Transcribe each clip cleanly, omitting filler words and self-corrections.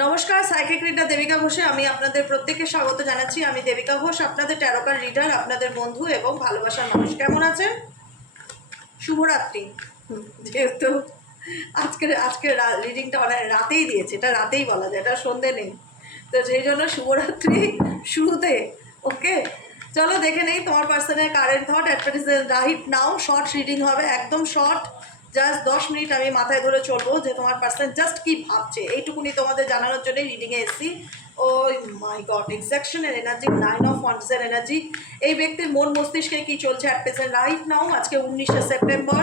নমস্কার, psychic reader Devika ঘোষে আমি আপনাদের প্রত্যেককে স্বাগত জানাচ্ছি। আমি দেবিকা ঘোষ, আপনাদের ট্যারোকার রিডার, আপনাদের বন্ধু এবং ভালোবাসার মানুষ। কেমন আছেন? শুভরাত্রি। যেহেতু আজকের রিডিংটা অনেক রাতেই দিয়েছে, এটা রাতেই বলা যায়, এটা সন্ধে নেই, তো সেই জন্য শুভরাত্রি শুরুতে। ওকে, চলো দেখে নেই তোমার পার্সনের current thought at present right now. Short reading হবে, একদম শর্ট, জাস্ট 10 মিনিট আমি মাথায় ধরে চলবো যে তোমার পার্সন জাস্ট কি ভাবছে, এইটুকুনি তোমাদের জানানোর জন্যই রিডিংয়ে এসেছি। ও my god, এক্সাকশনের energy, 9 of ওয়ান্ডসের energy. এই ব্যক্তির মন মস্তিষ্কে কি চলছে অ্যাট প্রেজেন্ট রাইট নাও। আজকে 19শে সেপ্টেম্বর,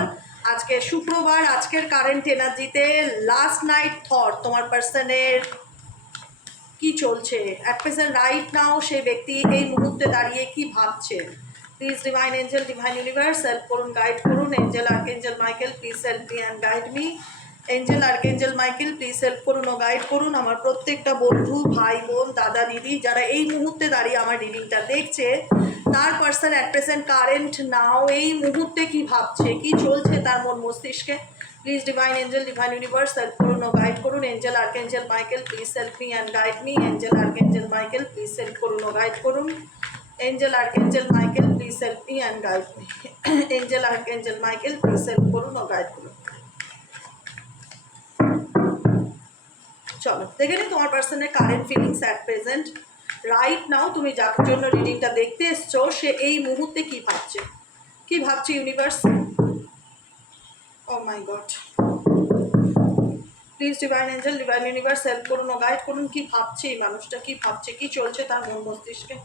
আজকে শুক্রবার। আজকের কারেন্ট এনার্জিতে লাস্ট নাইট থট তোমার পার্সনের কি চলছে অ্যাট প্রেজেন্ট রাইট নাও। সেই ব্যক্তি এই মুহূর্তে দাঁড়িয়ে কি ভাবছে। Please divine angel, divine universe help করুন, গাইড করুন। Angel archangel Michael please help me and guide me. Angel archangel Michael please help করুন ও গাইড করুন আমার প্রত্যেকটা বন্ধু, ভাই বোন, দাদা দিদি যারা এই মুহূর্তে দাঁড়িয়ে আমার রিডিংটা দেখছে, তার person at present current now এই মুহূর্তে কি ভাবছে, কি চলছে তার মন মস্তিষ্কে। Please divine angel, divine universe help করুন ও গাইড করুন। Angel archangel Michael please help me and guide me. Angel archangel Michael please help করুন ও গাইড করুন। Angel archangel Michael please help me and guide me. Angel archangel Michael please help করুন ও guide করুন। চলো দেখে নিই তোমার পার্সনের current feelings at present right now. তুমি যার জন্য রিডিংটা দেখতে এসছো সে এই মুহূর্তে কি ভাবছে, কি ভাবছে universe. Oh my God, please divine angel, divine universe help করুন ও গাইড করুন। কি ভাবছে এই মানুষটা, কি ভাবছে, কি চলছে তার মন মস্তিষ্কে,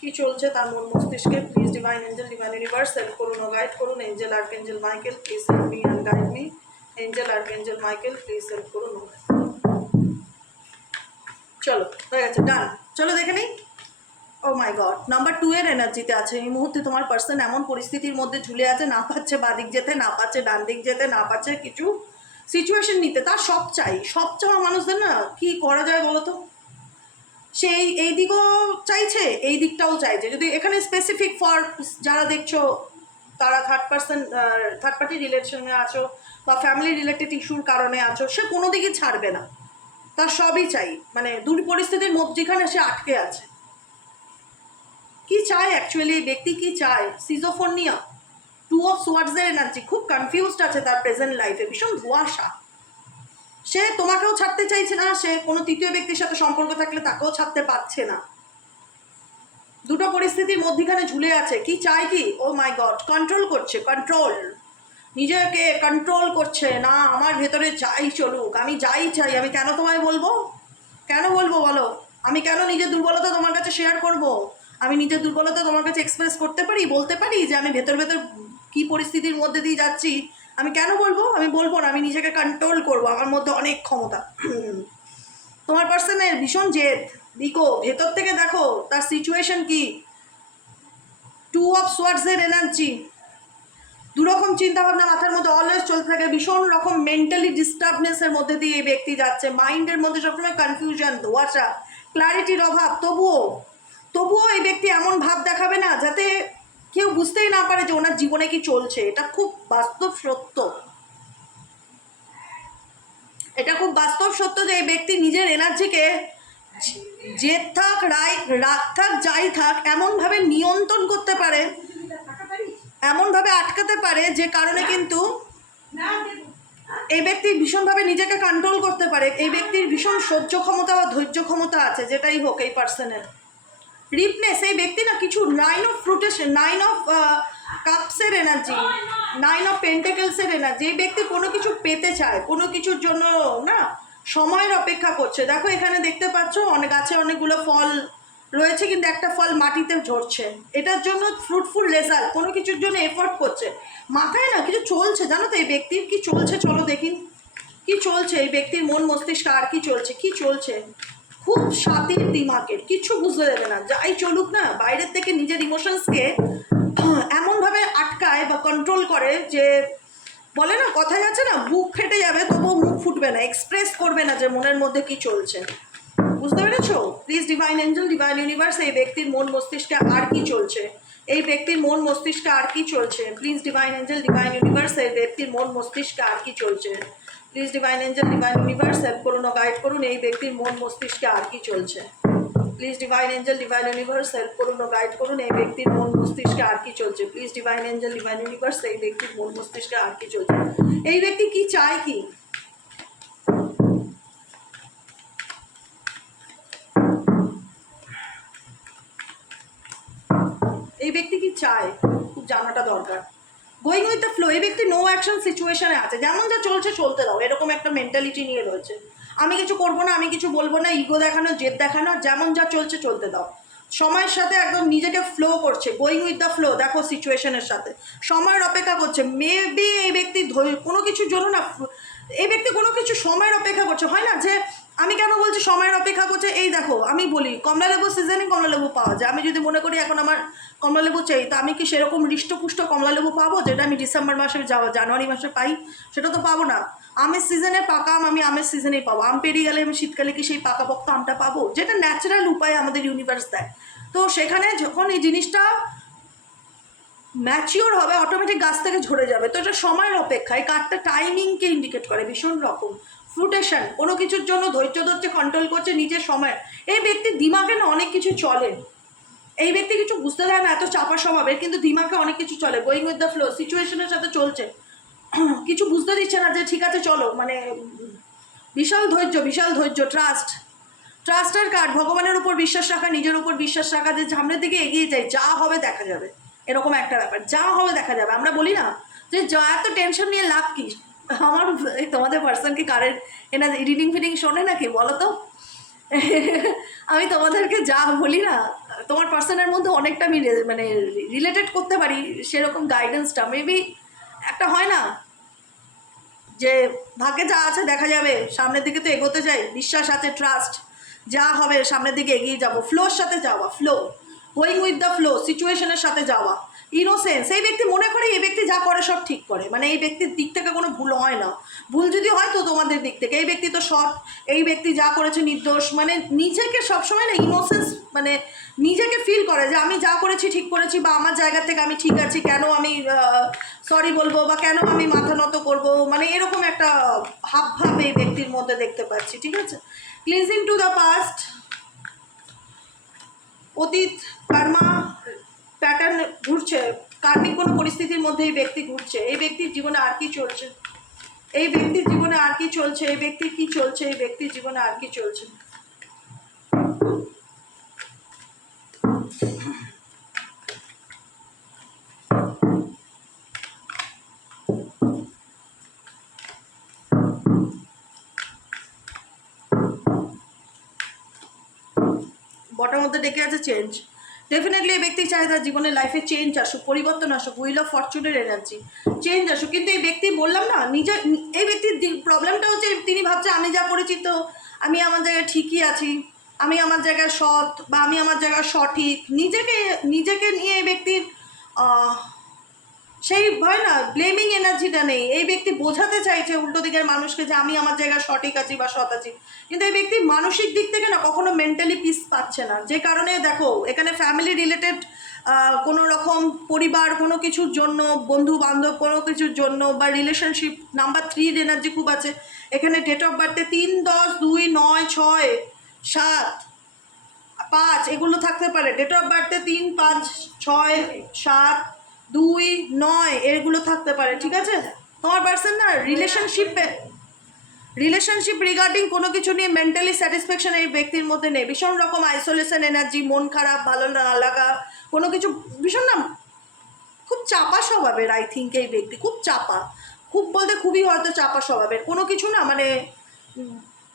কি চলছে তার মন মস্তিষ্কে। Please divine angel, divine universe help করুন ও গাইড করুন। Angel archangel Michael please help me and guide me. Angel archangel Michael please help করুন ও গাইড। চলো হয়ে গেছে, ডান। চলো দেখে নিই। ও মাই গড, নাম্বার 2 এর এনার্জিতে আছে এই মুহূর্তে তোমার পার্সন। এমন পরিস্থিতির মধ্যে ঝুলে আছে, না পাচ্ছে বাদিক যেতে, না পাচ্ছে ডান দিক যেতে, না পাচ্ছে কিছু সিচুয়েশন নিতে। তার সব চাই, সব চাওয়া মানুষদের না কি করা যায় বলো তো। সেই এই দিকও চাইছে, এই দিকটাও চাইছে। যদি এখানে স্পেসিফিক ফর যারা দেখছো তারা থার্ড পার্টি রিলেশনে আছো বা ফ্যামিলি রিলেটেড ইস্যুর কারণে আছো, সে কোনো দিকে ছাড়বে না, তার সবই চাই। মানে দুই পরিস্থিতির মধ্যেখানে সে আটকে আছে। কি চায় অ্যাকচুয়ালি এই ব্যক্তি, কি চায়? সিজোফোনিয়া, 2 অফ সোয়ার্ডসের এনার্জি। খুব কনফিউজড আছে তার প্রেজেন্ট লাইফে, ভীষণ ধোঁয়াশা। সে তোমাকেও ছাড়তে চাইছে না, সে কোনো তৃতীয় ব্যক্তির সাথে সম্পর্ক থাকলে তাকেও ছাড়তে পারছে না। দুটো পরিস্থিতির মধ্যখানে ঝুলে আছে। কি চায় কি? ও মাই গড, কন্ট্রোল করছে, কন্ট্রোল, নিজেকে কন্ট্রোল করছে। না, আমার ভেতরে যাই চলুক, আমি যাই চাই, আমি কেন তোমায় বলবো, কেন বলবো বলো? আমি কেন নিজের দুর্বলতা তোমার কাছে শেয়ার করব? আমি নিজের দুর্বলতা তোমার কাছে এক্সপ্রেস করতে পারি, বলতে পারি যে আমি ভেতর ভেতর কী পরিস্থিতির মধ্যে দিয়ে যাচ্ছি। আমি কেন বলবো? আমি বলবো না, আমি নিজেকে কন্ট্রোল করবো, আমার মধ্যে অনেক ক্ষমতা। তোমার পার্সনের ভীষণ জেদ, দিকো ভেতর থেকে দেখো তার সিচুয়েশন কি। 2 অফ সোয়ার্ডসের এনার্জি। দুরকম চিন্তাভাবনা মাথার মধ্যে অলওয়েজ চলতে থাকে, ভীষণ রকম মেন্টালি ডিস্টার্বনেসের মধ্যে দিয়ে এই ব্যক্তি যাচ্ছে। মাইন্ডের মধ্যে সবসময় কনফিউশন, ধোঁয়াশা, ক্ল্যারিটির অভাব। তবুও এই ব্যক্তি এমন ভাব দেখাবে না যাতে কেউ বুঝতেই না পারে যে ওনার জীবনে কি চলছে। এটা খুব বাস্তব সত্য, এটা খুব বাস্তব সত্য যে এই ব্যক্তি নিজের এনার্জিকে জেদ থাক, রাগ থাক, যাই থাক, এমনভাবে নিয়ন্ত্রণ করতে পারে, এমনভাবে আটকাতে পারে যে কারণে কিন্তু এই ব্যক্তি ভীষণভাবে নিজেকে কন্ট্রোল করতে পারে। এই ব্যক্তির ভীষণ সহ্য ক্ষমতা বা ধৈর্য ক্ষমতা আছে, যেটাই হোক এই পার্সনের রিপনেস। এই ব্যক্তি না কিছু 9 অফ ফ্রুটেশন, 9 অফ কাপসের এনার্জি, 9 অফ পেন্টাকেলসের এনার্জি। এই ব্যক্তি কোনো কিছু পেতে চায়, কোনো কিছুর জন্য না সময়ের অপেক্ষা করছে। দেখো এখানে দেখতে পাচ্ছ অনেক গাছে অনেকগুলো ফল রয়েছে, কিন্তু একটা ফল মাটিতে ঝরছে। এটার জন্য ফ্রুটফুল রেজাল্ট, কোনো কিছুর জন্য এফোর্ট করছে। মাথায় না কিছু চলছে, জানো তো এই ব্যক্তির কি চলছে, চলো দেখি কি চলছে এই ব্যক্তির মন মস্তিষ্ক। আর কি চলছে, কি চলছে? খুব শাতির দিমাগের, কিছু বুঝতে দেবে না, যাই চলুক না বাইরের থেকে নিজের ইমোশনসকে এমনভাবে আটকায় বা কন্ট্রোল করে যে বলে না, কথায় আছে না, বুক ফেটে যাবে তবুও মুখ ফুটবে না, এক্সপ্রেস করবে না যে মনের মধ্যে কি চলছে। বুঝতে পেরেছো? Please divine angel, divine universe, এই ব্যক্তির মন মস্তিষ্কে আর কি চলছে, এই ব্যক্তির মন মস্তিষ্কে আর কি চলছে। Please divine angel, divine universe, এই ব্যক্তির মন মস্তিষ্কে আর কি চলছে। Please divine angel, divine universe help করুন ও গাইড করুন এই ব্যক্তির মন মস্তিষ্কে আর কি চলছে। Please divine angel, divine universe help করুন ও গাইড করুন এই ব্যক্তির মন মস্তিষ্কে আর কি চলছে। Please divine angel, divine universe এই ব্যক্তির মন মস্তিষ্কে আর কি চলছে। এই ব্যক্তি কি চায় কি? এই ব্যক্তি কি চায় খুব জানাটা দরকার। গোয়িং উইথ দ্য ফ্লো, এই ব্যক্তি নো অ্যাকশন সিচুয়েশনে আছে, যেমন যা চলছে চলতে দাও, এরকম একটা মেন্টালিটি নিয়ে রয়েছে। আমি কিছু করবো না, আমি কিছু বলবো না, ইগো দেখানো, জেদ দেখানো, যেমন যা চলছে চলতে দাও। সময়ের সাথে একদম নিজেকে ফ্লো করছে, গোয়িং উইথ দ্য ফ্লো, দেখো সিচুয়েশনের সাথে সময়ের অপেক্ষা করছে। মেবি এই ব্যক্তি কোনো কিছুর জন্য না, এই ব্যক্তি কোনো কিছু সময়ের অপেক্ষা করছে। হয় না যে আমি কেন বলছি সময়ের অপেক্ষা করছে, এই দেখো আমি বলি কমলালেবু সিজনে কমলালেবু পাওয়া যায়। আমি যদি মনে করি এখন আমার কমলালেবু চাই, তো আমি কি সেরকম হৃষ্টপুষ্ট কমলালেবু পাবো যেটা আমি ডিসেম্বর মাসে জানুয়ারি মাসে পাই? সেটা তো পাবো না। আমের সিজনে পাকা আম আমি আমের সিজনেই পাবো। আম পেরিয়ে গেলে আমি শীতকালে কি সেই পাকা পক্ত আমটা পাবো, যেটা ন্যাচারাল উপায়ে আমাদের ইউনিভার্স দেয়। তো সেখানে যখন এই জিনিসটা ম্যাচিওর হবে, অটোমেটিক গাছ থেকে ঝরে যাবে। তো এটা সময়ের অপেক্ষা, এই কার্ডটা টাইমিংকে ইন্ডিকেট করে ভীষণ রকম। ফ্রুটেশন, কোনো কিছুর জন্য ধৈর্য ধরছে, কন্ট্রোল করছে নিজের সময়। এই ব্যক্তির দিমাগে না অনেক কিছু চলে, এই ব্যক্তি কিছু বুঝতে দেয় না, এত চাপা স্বভাবের, কিন্তু দিমাগে অনেক কিছু চলে। গোয়িং উইথ দ্য ফ্লো, সিচুয়েশনের সাথে চলছে, কিছু বুঝতে দিচ্ছে না যে ঠিক আছে চলো, মানে বিশাল ধৈর্য, বিশাল ধৈর্য। ট্রাস্ট, ট্রাস্টের কার্ড, ভগবানের উপর বিশ্বাস রাখা, নিজের উপর বিশ্বাস রাখা, যে সামনের দিকে এগিয়ে যায়, যা হবে দেখা যাবে, এরকম একটা ব্যাপার। যা হবে দেখা যাবে। আমরা বলি না যে যা এত টেনশন নিয়ে লাভ কি। আমার তোমাদের পার্সন কি কারের এনা রিডিং ফিডিং শোনে নাকি বলো তো? আমি তোমাদেরকে যা বলি না, তোমার পার্সনের মধ্যে অনেকটা আমি মানে রিলেটেড করতে পারি, সেরকম গাইডেন্সটা মেবি একটা হয় না যে ভাগ্যে যা আছে দেখা যাবে, সামনের দিকে তো এগোতে চাই, বিশ্বাস আছে, ট্রাস্ট, যা হবে সামনের দিকে এগিয়ে যাব, ফ্লোর সাথে যাওয়া, flow, going with the flow, সিচুয়েশনের সাথে যাওয়া, ইনোসেন্স। এই ব্যক্তি মনে করে এই ব্যক্তি যা করে সব ঠিক করে, মানে এই ব্যক্তির দিক থেকে কোনো ভুল হয় না। ভুল যদি হয় তো তোমাদের দিক থেকে, এই ব্যক্তি তো সৎ, এই ব্যক্তি যা করেছে নির্দোষ, মানে নিজেকে সবসময় না ইনোসেন্স, মানে নিজেকে ফিল করে যে আমি যা করেছি ঠিক করেছি, বা আমার জায়গা থেকে আমি ঠিক আছি, কেন আমি সরি বলবো, বা কেন আমি মাথা নত করবো, মানে এরকম একটা হাব ভাব এই ব্যক্তির মধ্যে দেখতে পাচ্ছি। ঠিক আছে, ক্লিনজিং টু দ্য পাস্ট, অতীত কর্মা প্যাটার্ন ঘুরছে, কার্মিক কোনো পরিস্থিতির মধ্যে এই ব্যক্তি ঘুরছে। এই ব্যক্তির জীবনে আর কি চলছে, এই ব্যক্তির জীবনে আর কি চলছে, এই ব্যক্তির কি চলছে, এই ব্যক্তির জীবনে আর কি চলছে। বটার মধ্যে ডেকে আছে চেঞ্জ। ডেফিনেটলি এই ব্যক্তি চায় তার জীবনের লাইফে চেঞ্জ আসুক, পরিবর্তন আসুক, হুইল অফ ফরচুনের এনার্জি, চেঞ্জ আসুক। কিন্তু এই ব্যক্তি বললাম না, নিজের এই ব্যক্তির প্রবলেমটা হচ্ছে তিনি ভাবছে আমি যা করেছি তো আমি আমার জায়গায় ঠিকই আছি, আমি আমার জায়গায় সৎ, বা আমি আমার জায়গায় সঠিক। নিজেকে নিজেকে নিয়ে এই ব্যক্তির সেই হয় না ব্লেমিং এনার্জিটা নেই। এই ব্যক্তি বোঝাতে চাইছে উল্টো দিকের মানুষকে যে আমি আমার জায়গায় সঠিক আছি বা সৎ আছি, কিন্তু এই ব্যক্তি মানসিক দিক থেকে না কখনো মেন্টালি পিস পাচ্ছে না। যে কারণে দেখো এখানে ফ্যামিলি রিলেটেড কোনো রকম পরিবার কোনো কিছুর জন্য, বন্ধু বান্ধব কোনো কিছুর জন্য, বা রিলেশনশিপ নাম্বার 3 এনার্জি খুব আছে এখানে। ডেট অফ বার্থে 3, 10, 2, 9, 6, 7, 5 এগুলো থাকতে পারে। ডেট অফ বার্থে 3, 5, 6, 7, 2, 9 এগুলো থাকতে পারে। ঠিক আছে, তোমার পার্সন না রিলেশনশিপ রিগার্ডিং কোনো কিছু নিয়ে মেন্টালি স্যাটিসফ্যাকশন এই ব্যক্তির মধ্যে নেই। ভীষণ রকম আইসোলেশন এনার্জি, মন খারাপ, ভালো না লাগা, কোনো কিছু ভীষণ না খুব চাপা স্বভাবের। আই থিঙ্ক এই ব্যক্তি খুব চাপা, খুব বলতে খুবই হয়তো চাপা স্বভাবের। কোনো কিছু না মানে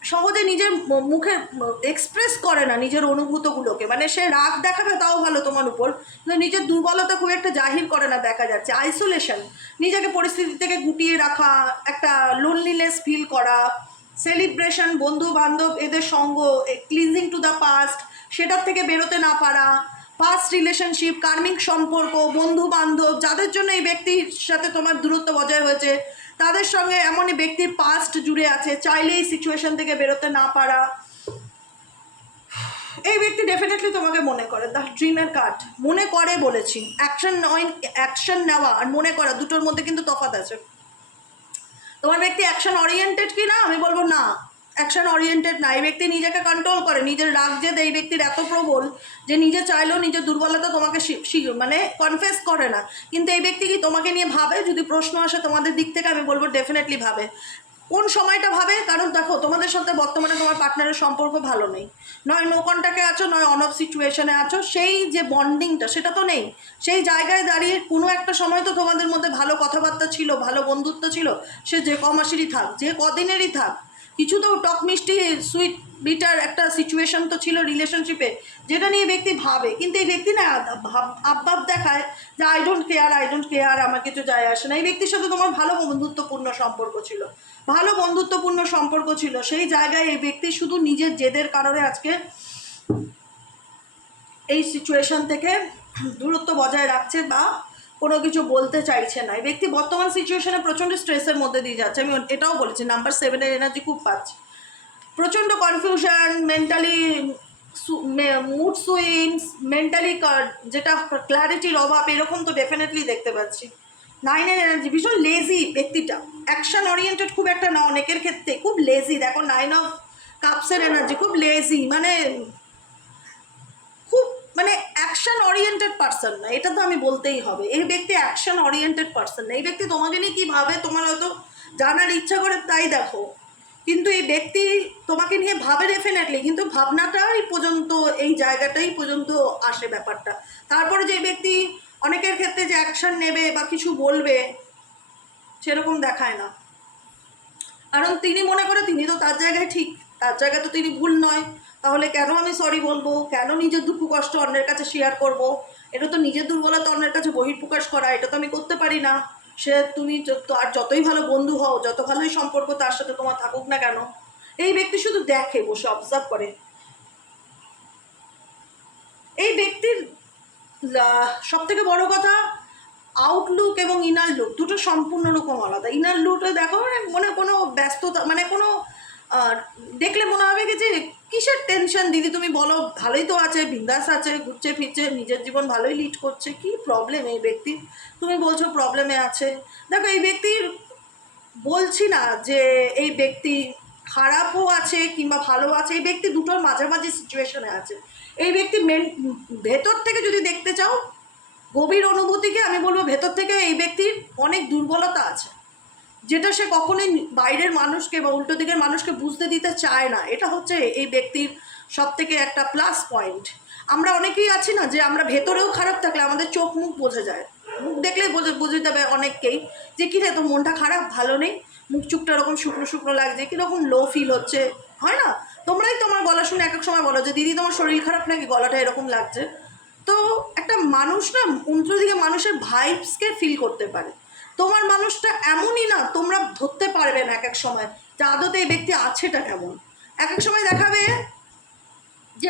সহজে নিজের মুখে এক্সপ্রেস করে না নিজের অনুভূতগুলোকে, মানে সে রাগ দেখাবে তাও ভালো তোমার উপর, কিন্তু নিজের দুর্বলতা খুব একটা জাহির করে না দেখা যাচ্ছে। আইসোলেশন, নিজেকে পরিস্থিতি থেকে গুটিয়ে রাখা, একটা লোনলিনেস ফিল করা, সেলিব্রেশন, বন্ধু বান্ধব এদের সঙ্গ, ক্লিনজিং টু দ্য পাস্ট, সেটার থেকে বেরোতে না পারা, পাস্ট রিলেশনশিপ, কার্মিক সম্পর্ক, বন্ধু বান্ধব যাদের জন্য এই ব্যক্তির সাথে তোমার দূরত্ব বজায় হয়েছে, তাদের সঙ্গে এমনই ব্যক্তির পাস্ট জুড়ে আছে, চাইলেই সিচুয়েশন থেকে বেরোতে না পারা। এই ব্যক্তি ডেফিনেটলি তোমাকে মনে করে, দ্য ড্রিমের কার্ড, মনে করে বলেছি, অ্যাকশন নয়, অ্যাকশন নেওয়া আর মনে করা দুটোর মধ্যে কিন্তু তফাৎ আছে। তোমার ব্যক্তি অ্যাকশন ওরিয়েন্টেড কি না, আমি বলবো না, অ্যাকশন ওরিয়েন্টেড না। এই ব্যক্তি নিজেকে কন্ট্রোল করে, নিজের রাগ জেদ এই ব্যক্তির এত প্রবল যে নিজে চাইলেও নিজের দুর্বলতা তোমাকে মানে কনফেস করে না। কিন্তু এই ব্যক্তি কি তোমাকে নিয়ে ভাবে? যদি প্রশ্ন আসে তোমাদের দিক থেকে, আমি বলবো ডেফিনেটলি ভাবে। কোন সময়টা ভাবে? কারণ দেখো, তোমাদের সাথে বর্তমানে তোমার পার্টনারের সম্পর্ক ভালো নেই, নয় নো কন্ট্যাক্টে আছো, নয় অন অফ সিচুয়েশনে আছো, সেই যে বন্ডিংটা সেটা তো নেই। সেই জায়গায় দাঁড়িয়ে কোনো একটা সময় তো তোমাদের মধ্যে ভালো কথাবার্তা ছিল, ভালো বন্ধুত্ব ছিল, সে যে কমাসেরই থাক, যে কদিনেরই থাক, কিছু তো টক মিষ্টি সুইট বিটার একটা সিচুয়েশন তো ছিল রিলেশনশিপে, যেটা নিয়ে ব্যক্তি ভাবে। কিন্তু এই ব্যক্তি না আবভাব দেখায় যে আই ডোন্ট কেয়ার, আমার কিছু যায় আসে না। এই ব্যক্তির সাথে তোমার ভালো বন্ধুত্বপূর্ণ সম্পর্ক ছিল, সেই জায়গায় এই ব্যক্তি শুধু নিজের জেদের কারণে আজকে এই সিচুয়েশন থেকে দূরত্ব বজায় রাখছে বা কোনো কিছু বলতে চাইছে না। এই ব্যক্তি বর্তমান সিচুয়েশনে প্রচণ্ড স্ট্রেসের মধ্যে দিয়ে যাচ্ছে। আমি এটাও বলেছি, নাম্বার 7-এর এনার্জি খুব পাচ্ছি, প্রচণ্ড confusion, mentally mood swings, mentally যেটা ক্ল্যারিটির অভাব, এরকম তো ডেফিনেটলি দেখতে পাচ্ছি। 9-এর এনার্জি ভীষণ লেজি ব্যক্তিটা, অ্যাকশন ওরিয়েন্টেড খুব একটা না, অনেকের ক্ষেত্রে খুব লেজি। দেখো 9 অফ কাপসের এনার্জি খুব লেজি, খুব অ্যাকশন ওরিয়েন্টেড পার্সন না, এটা তো আমি বলতেই হবে। এই ব্যক্তি অ্যাকশন ওরিয়েন্টেড পার্সন না। এই ব্যক্তি তোমাকে নিয়ে কী ভাবে তোমার হয়তো জানার ইচ্ছা করে, তাই দেখো। কিন্তু এই ব্যক্তি তোমাকে নিয়ে ভাবে ডেফিনেটলি, কিন্তু ভাবনাটাই পর্যন্ত, এই জায়গাটাই পর্যন্ত আসে ব্যাপারটা। তারপরে যে ব্যক্তি অনেকের ক্ষেত্রে যে অ্যাকশন নেবে বা কিছু বলবে, সেরকম দেখায় না। কারণ তিনি মনে করে তিনি তো তার জায়গায় ঠিক, তার জায়গায় তো তিনি ভুল নয়। তাহলে কেন আমি সরি বলবো, কেন নিজের দুঃখ কষ্ট অন্যের কাছে শেয়ার করব? এটা তো নিজের দুর্বলতা অন্যের কাছে বহিঃপ্রকাশ করা, এটা তো আমি করতে পারি না। সে তুমি আর যতই ভালো বন্ধু হও, যত ভালোই সম্পর্ক তার সাথে তোমার থাকুক না কেন, এই ব্যক্তি শুধু দেখে, বসে অবজার্ভ করে। এই ব্যক্তির সব থেকে বড় কথা, আউটলুক এবং ইনার লুক দুটো সম্পূর্ণ রকম আলাদা। ইনার লুকটা দেখো কোনো ব্যস্ততা, কোনো দেখলে মনে হবে কি যে কিসের টেনশন দিদি, তুমি বলো, ভালোই তো আছে, বিন্দাস আছে, ঘুরছে ফিরছে, নিজের জীবন ভালোই লিড করছে, কি প্রবলেম এই ব্যক্তির? তুমি বলছো প্রবলেমে আছে। দেখো, এই ব্যক্তির, বলছি না যে এই ব্যক্তি খারাপও আছে কিংবা ভালো আছে, এই ব্যক্তি দুটোর মাঝামাঝি সিচুয়েশনে আছে। এই ব্যক্তি ভেতর থেকে যদি দেখতে চাও গভীর অনুভূতিকে, আমি বলবো ভেতর থেকে এই ব্যক্তির অনেক দুর্বলতা আছে, যেটা সে কখনোই বাইরের মানুষকে বা উল্টো দিকের মানুষকে বুঝতে দিতে চায় না। এটা হচ্ছে এই ব্যক্তির সব থেকে একটা প্লাস পয়েন্ট। আমরা অনেকেই আছি না, যে আমরা ভেতরেও খারাপ থাকলে আমাদের চোখ মুখ বোঝা যায়, মুখ দেখলেই বুঝে যাবে অনেককেই যে কী রে, তোর মনটা খারাপ, ভালো নেই, মুখ চুপটা এরকম শুকনো শুকনো লাগছে, কীরকম লো ফিল হচ্ছে, হয় না? তোমরাই তোমার গলা শুনে এক এক সময় বলো যে দিদি তোমার শরীর খারাপ নাকি, গলাটা এরকম লাগছে। তো একটা মানুষ না উল্টো দিকে মানুষের ভাইবসকে ফিল করতে পারে। তোমার মানুষটা এমনই না, তোমরা ধরতে পারবে না এক এক সময় যে আদতে এই ব্যক্তি আছেটা কেমন। এক এক সময় দেখাবে যে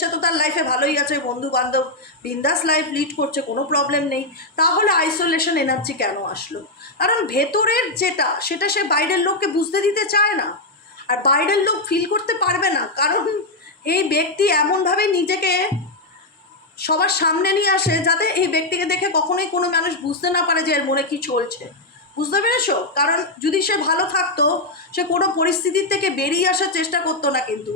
সে তো তার লাইফে ভালোই আছে, বন্ধু বান্ধব, বিন্দাস লাইফ লিড করছে, কোনো প্রবলেম নেই। তাহলে আইসোলেশন এনার্জি কেন আসলো? কারণ ভেতরের যেটা, সেটা সে বাইরের লোককে বুঝতে দিতে চায় না, আর বাইরের লোক ফিল করতে পারবে না। কারণ এই ব্যক্তি এমনভাবে নিজেকে সবার সামনে নিয়ে আসে যাতে এই ব্যক্তিকে দেখে কখনোই কোনো মানুষ বুঝতে না পারে যে এর মনে কী চলছে। বুঝতে পেরেছো? কারণ যদি সে ভালো থাকতো, সে কোনো পরিস্থিতির থেকে বেরিয়ে আসার চেষ্টা করতো না। কিন্তু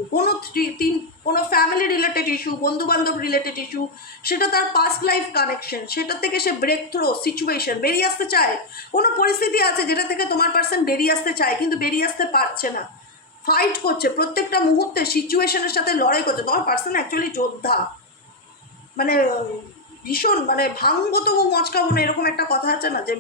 কোনো ফ্যামিলি রিলেটেড ইস্যু, বন্ধুবান্ধব রিলেটেড ইস্যু, সেটা তার পাস্ট লাইফ কানেকশন, সেটা থেকে সে ব্রেক থ্রো সিচুয়েশন বেরিয়ে আসতে চায়। কোনো পরিস্থিতি আছে যেটা থেকে তোমার পার্সন বেরিয়ে আসতে চায় কিন্তু বেরিয়ে আসতে পারছে না, ফাইট করছে, প্রত্যেকটা মুহূর্তে সিচুয়েশনের সাথে লড়াই করছে। তোমার পার্সন অ্যাকচুয়ালি যোদ্ধা, ভীষণ ভাঙবো তবু মচকাবো না, এরকম একটা কথা আছে না, যে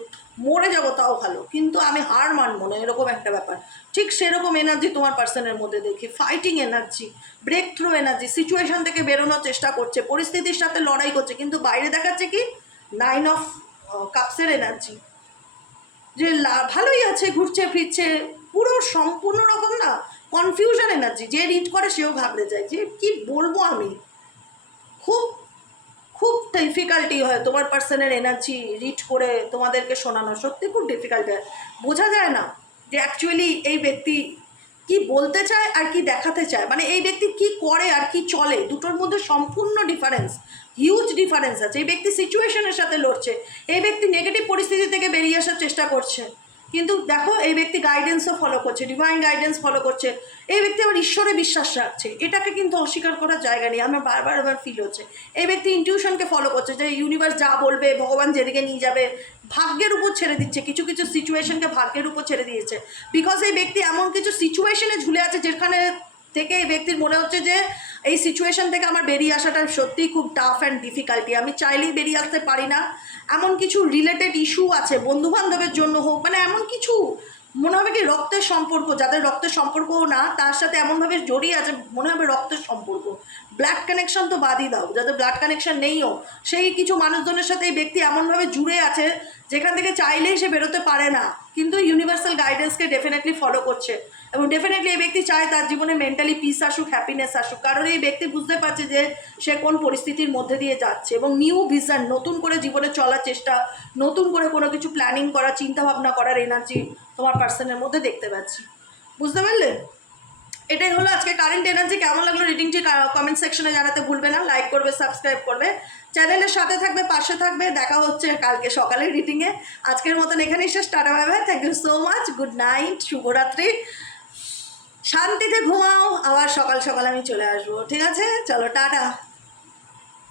মরে যাবো তাও ভালো কিন্তু আমি হার মানবো না, এরকম একটা ব্যাপার। ঠিক সেরকম এনার্জি তোমার পার্সনের মধ্যে দেখি, fighting energy, breakthrough energy, situation থেকে বেরোনোর চেষ্টা করছে, পরিস্থিতির সাথে লড়াই করছে, কিন্তু বাইরে দেখাচ্ছে কি 9 অফ কাপসের এনার্জি, যে ভালোই আছে, ঘুরছে ফিরছে, পুরো সম্পূর্ণ রকম না কনফিউশন এনার্জি। যে রিড করে সেও ঘাবড়ে যায়, যে কি বলবো আমি। খুব খুব ডিফিকাল্টি হয় তোমার পার্সনের এনার্জি রিড করে তোমাদেরকে শোনানো, সত্যি খুব ডিফিকাল্ট হয়। বোঝা যায় না যে অ্যাকচুয়ালি এই ব্যক্তি কি বলতে চায় আর কি দেখাতে চায়, এই ব্যক্তি কি করে আর কি চলে, দুটোর মধ্যে সম্পূর্ণ ডিফারেন্স, হিউজ ডিফারেন্স আছে। এই ব্যক্তি সিচুয়েশনের সাথে লড়ছে, এই ব্যক্তি নেগেটিভ পরিস্থিতি থেকে বেরিয়ে আসার চেষ্টা করছে, কিন্তু দেখো এই ব্যক্তি গাইডেন্সও ফলো করছে, ডিভাইন গাইডেন্স ফলো করছে, এই ব্যক্তি আবার ঈশ্বরে বিশ্বাস রাখছে, এটাকে কিন্তু অস্বীকার করার জায়গা নেই। আমার বারবার ফিল হচ্ছে এই ব্যক্তি ইনটিউশনকে ফলো করছে, যে ইউনিভার্স যা বলবে, ভগবান যেদিকে নিয়ে যাবে, ভাগ্যের উপর ছেড়ে দিচ্ছে, কিছু কিছু সিচুয়েশনকে ভাগ্যের উপর ছেড়ে দিয়েছে। বিকজ এই ব্যক্তি এমন কিছু সিচুয়েশনে ঝুলে আছে যেখানে থেকে এই ব্যক্তির মনে হচ্ছে যে এই সিচুয়েশন থেকে আমার বেরিয়ে আসাটা সত্যিই খুব টাফ অ্যান্ড ডিফিকাল্টি, আমি চাইলেই বেরিয়ে আসতে পারি না। এমন কিছু রিলেটেড ইস্যু আছে, বন্ধুবান্ধবের জন্য হোক, মানে এমন কিছু মনে হবে কি রক্তের সম্পর্ক, যাদের রক্তের সম্পর্কও না তার সাথে এমনভাবে জড়িয়ে আছে মনে হবে রক্তের সম্পর্ক। ব্লাড কানেকশন তো বাদই দাও, যাদের ব্লাড কানেকশন নেইও সেই কিছু মানুষজনের সাথে এই ব্যক্তি এমনভাবে জুড়ে আছে যেখান থেকে চাইলেই সে বেরোতে পারে না, কিন্তু ইউনিভার্সাল গাইডেন্সকে ডেফিনেটলি ফলো করছে। এবং ডেফিনেটলি এই ব্যক্তি চায় তার জীবনে মেন্টালি পিস আসুক, হ্যাপিনেস আসুক, কারণ এই ব্যক্তি বুঝতে পারছে যে সে কোন পরিস্থিতির মধ্যে দিয়ে যাচ্ছে, এবং নিউ ভিশন, নতুন করে জীবনে চলার চেষ্টা, নতুন করে কোনো কিছু প্ল্যানিং করা, চিন্তাভাবনা করার এনার্জি তোমার পার্সনের মধ্যে দেখতে পাচ্ছি। বুঝতে পারলে? এটাই হলো আজকে কারেন্ট এনার্জি। কেমন লাগলো রিডিংটি কমেন্ট সেকশনে জানাতে ভুলবে না, লাইক করবে, সাবস্ক্রাইব করবে, চ্যানেলের সাথে থাকবে, পাশে থাকবে। দেখা হচ্ছে কালকে সকালের রিডিংয়ে। আজকের মতন এখানেই শেষ, টাটা bye bye, thank you so much, good night, শুভরাত্রি, শান্তিতে ঘুমাও, আবার সকাল সকাল আমি চলে আসবো, ঠিক আছে? চলো টাটা।